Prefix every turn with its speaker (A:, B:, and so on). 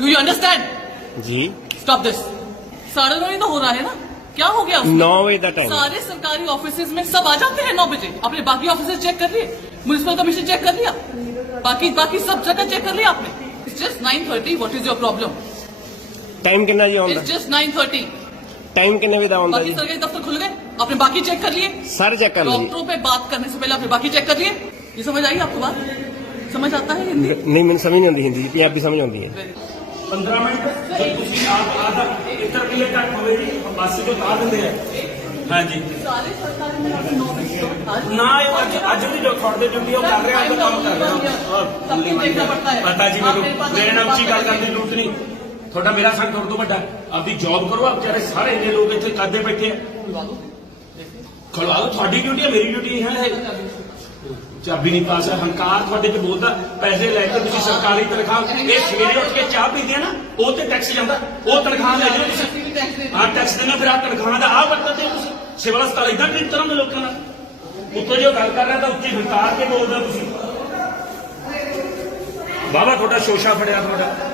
A: Do you understand
B: जी।
A: Stop this साढ़े नौ तो हो रहा है ना? क्या हो गया
B: नौ टाइम
A: सारे सरकारी ऑफ़िस में सब आ जाते हैं नौ बजे। आपने बाकी ऑफ़िस चेक कर लिए? म्यूनसिपल कमीशन चेक कर लिया? बाकी बाकी सब जगह चेक कर लिया आपने? It's just nine thirty what is your problem
B: time कितना जी
A: it's just nine thirty
B: time कितने बजे आउंगा
A: बाकी सरकारी दफ्तर खुल गए? आपने बाकी चेक कर लिए?
B: सर चेक कर लिए।
A: डॉक्टरों पे बात करने से पहले आपने बाकी चेक कर लिए? ये समझ आई आपको बात? समझ आता है हिंदी?
B: नहीं मैंने समझ नहीं आती हिंदी पंजाबी समझ आती है।
C: 15 ਮਿੰਟ ਜੇ ਤੁਸੀਂ ਆਪ ਆਦਾ 1 ਰੁਪਏ ਘੱਟ ਹੋਵੇ ਜੀ ਬੱਸ ਜੋ ਉਤਾਰ ਦਿੰਦੇ ਆ ਹਾਂਜੀ
A: सारे सरकारी में आपने नौ बजे आज
C: ਨਾ ਇਹ ਅੱਜ ਅੱਜ ਦੀ ਜੋ ਤੁਹਾਡੇ ਡਿਊਟੀ ਉਹ ਕਰ ਰਿਹਾ ਆਪਣਾ ਕੰਮ ਕਰ ਰਿਹਾ
A: सब कुछ देखना पड़ता है
C: ਪਤਾ ਜੀ
A: आप
C: ਮੈਨੂੰ
A: मेरे पास
C: ਮੇਰੇ ਨਾਲ ਉੱਚੀ ਗੱਲ
A: बात
C: ਕਰਨ ਦੀ ਜ਼ਰੂਰਤ ਨਹੀਂ ਤੁਹਾਡਾ ਮੇਰਾ ਸੰਗ ਤੁਹਾਡੇ ਤੋਂ ਵੱਡਾ ਹੈ। ਆਪਦੀ ਜੌਬ ਕਰੋ ਆਪ ਵਿਚਾਰੇ ਸਾਰੇ ਇੰਨੇ ਲੋਕ ਇੱਥੇ ਕਰਦੇ ਬੈਠੇ ਆ
A: खुलवा दो
C: ਖਲਵਾ ਲਓ ਤੁਹਾਡੀ ਡਿਊਟੀ ਹੈ ਮੇਰੀ ਡਿਊਟੀ ਹੈ ਇਹ ਚਾਬੀ ਨਹੀਂ ਪਾਸ ਹੰਕਾਰ ਤੁਹਾਡੇ ਤੇ ਬੋਲਦਾ, ਪੈਸੇ ਲੈ ਕੇ ਤੁਸੀਂ ਸਰਕਾਰੀ ਤਨਖਾਹ ਇਹ ਸਵੇਰੇ ਉੱਠ ਕੇ ਚਾਹ ਪੀਂਦੇ ਆ ਨਾ, ਉਹ ਤੇ ਟੈਕਸ ਜਾਂਦਾ। ਉਹ ਤਨਖਾਹ ਲੈ ਜਿਓ ਤੁਸੀਂ। ਆ ਟੈਕਸ ਦੇਣਾ ਫਿਰ ਆ ਤਨਖਾਹ ਦਾ ਆ ਵਰਤਦੇ ਤੁਸੀਂ। ਸਿਵਲ ਹਸਪਤਾਲ ਇਦਾਂ ਟ੍ਰੀਟ ਕਰਾਂਗੇ ਲੋਕਾਂ ਨਾਲ। ਉੱਤੋਂ ਜੋ ਗੱਲ ਕਰ ਰਿਹਾ ਤਾਂ ਉੱਚੀ ਹੰਕਾਰ ਕੇ ਬੋਲਦਾ ਤੁਸੀਂ। ਬਾਬਾ, ਤੁਹਾਡਾ ਸ਼ੋਸ਼ਾ ਫੜਿਆ ਤੁਹਾਡਾ।